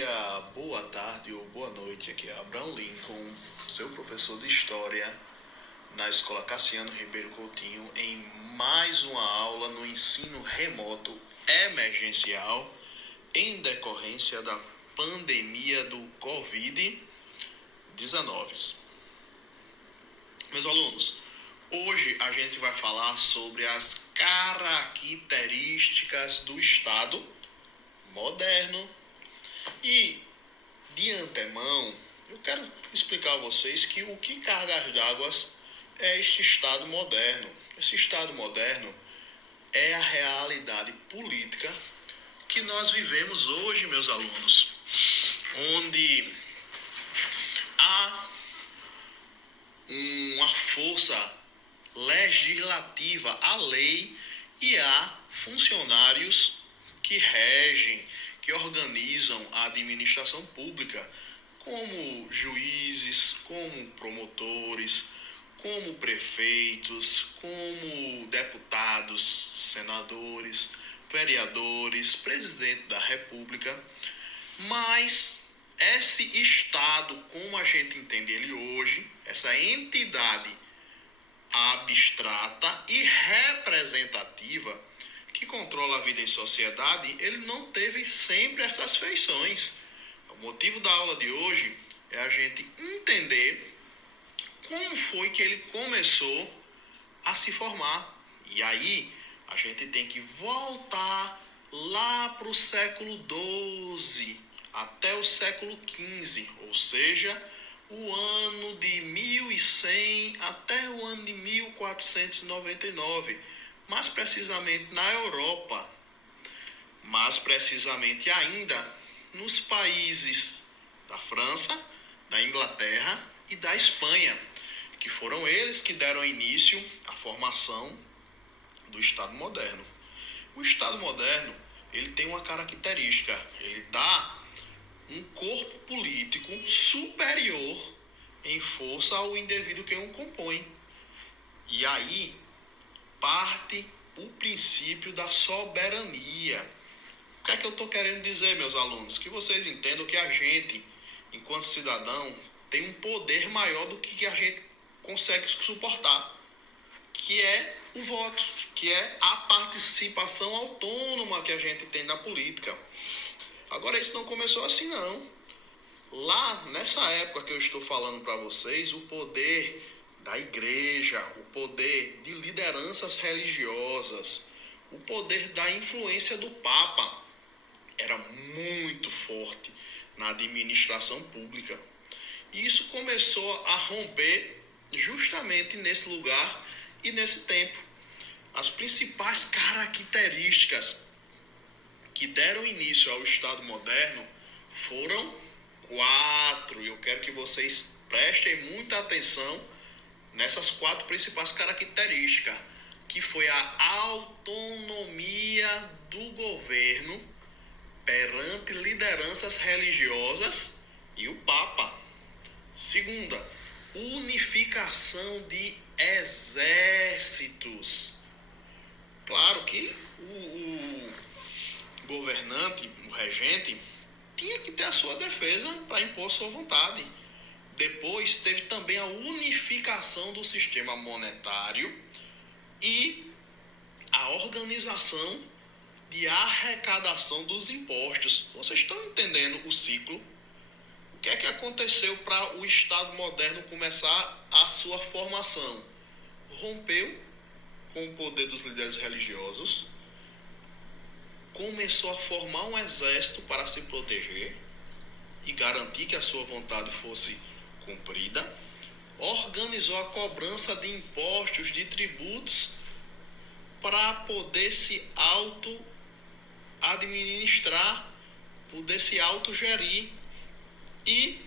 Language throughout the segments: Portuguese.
dia, boa tarde ou boa noite. Aqui é Abraham Lincoln, seu professor de História na Escola Cassiano Ribeiro Coutinho, em mais uma aula no ensino remoto emergencial em decorrência da pandemia do Covid-19. Meus alunos, hoje a gente vai falar sobre as características do Estado moderno. E, de antemão, eu quero explicar a vocês que o que cargas d'água é este Estado moderno. Esse Estado moderno é a realidade política que nós vivemos hoje, meus alunos, onde há uma força legislativa, a lei, e há funcionários que regem, que organizam a administração pública, como juízes, como promotores, como prefeitos, como deputados, senadores, vereadores, presidente da República. Mas esse Estado, como a gente entende ele hoje, essa entidade abstrata e representativa que controla a vida em sociedade, ele não teve sempre essas feições. O motivo da aula de hoje é a gente entender como foi que ele começou a se formar. E aí a gente tem que voltar lá para o século XII até o século XV, ou seja, o ano de 1100 até o ano de 1499, mais precisamente na Europa, mais precisamente ainda nos países da França, da Inglaterra e da Espanha, que foram eles que deram início à formação do Estado moderno. O Estado moderno, ele tem uma característica, ele dá um corpo político superior em força ao indivíduo que o compõe. E aí parte o princípio da soberania. O que é que eu estou querendo dizer, meus alunos? Que vocês entendam que a gente, enquanto cidadão, tem um poder maior do que a gente consegue suportar, que é o voto, que é a participação autônoma que a gente tem na política. Agora, isso não começou assim, não. Lá, nessa época que eu estou falando para vocês, o poder da igreja, o poder de lideranças religiosas, o poder da influência do Papa era muito forte na administração pública. E isso começou a romper justamente nesse lugar e nesse tempo. As principais características que deram início ao Estado moderno foram 4. E eu quero que vocês prestem muita atenção nessas 4 principais características, que foi a autonomia do governo perante lideranças religiosas e o Papa. Segunda, unificação de exércitos. Claro que o governante, o regente, tinha que ter a sua defesa para impor sua vontade. Depois teve também a unificação do sistema monetário e a organização de arrecadação dos impostos. Vocês estão entendendo o ciclo? O que é que aconteceu para o Estado moderno começar a sua formação? Rompeu com o poder dos líderes religiosos, começou a formar um exército para se proteger e garantir que a sua vontade fosse cumprida, organizou a cobrança de impostos, de tributos, para poder se auto-administrar, poder se autogerir, e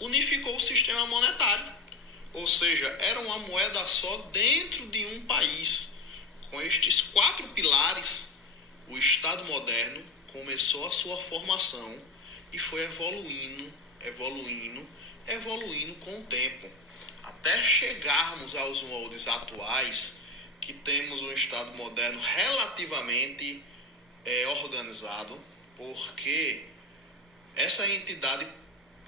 unificou o sistema monetário. Ou seja, era uma moeda só dentro de um país. Com estes 4 pilares, o Estado moderno começou a sua formação e foi evoluindo com o tempo, até chegarmos aos moldes atuais, que temos um Estado moderno relativamente organizado, porque essa entidade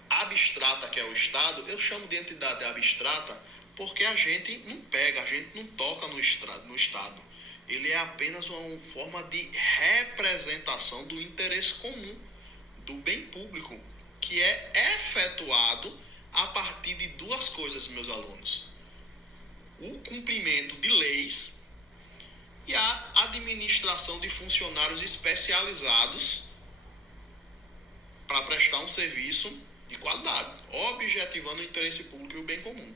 abstrata que é o Estado, eu chamo de entidade abstrata porque a gente não pega, a gente não toca no Estado. Ele é apenas uma forma de representação do interesse comum, do bem público, que é efetuado a partir de duas coisas, meus alunos: o cumprimento de leis e a administração de funcionários especializados para prestar um serviço de qualidade, objetivando o interesse público e o bem comum.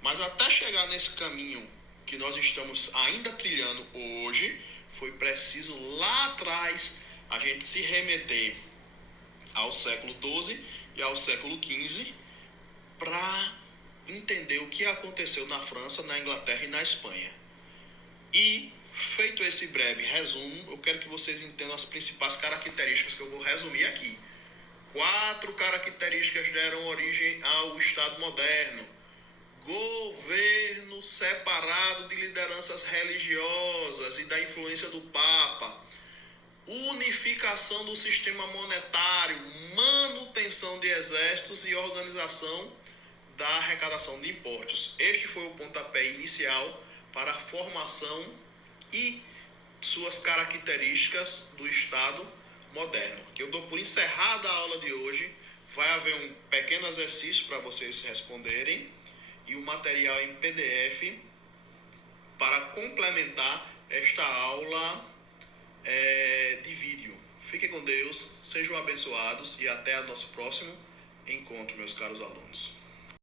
Mas até chegar nesse caminho que nós estamos ainda trilhando hoje, foi preciso lá atrás a gente se remeter ao século XII e ao século XV para entender o que aconteceu na França, na Inglaterra e na Espanha. E, feito esse breve resumo, eu quero que vocês entendam as principais características que eu vou resumir aqui. 4 características deram origem ao Estado moderno: governo separado de lideranças religiosas e da influência do Papa, unificação do sistema monetário, manutenção de exércitos e organização da arrecadação de impostos. Este foi o pontapé inicial para a formação e suas características do Estado moderno, que eu dou por encerrada a aula de hoje. Vai haver um pequeno exercício para vocês responderem e o material em PDF para complementar esta aula de vídeo. Fiquem com Deus, sejam abençoados e até o nosso próximo encontro, meus caros alunos.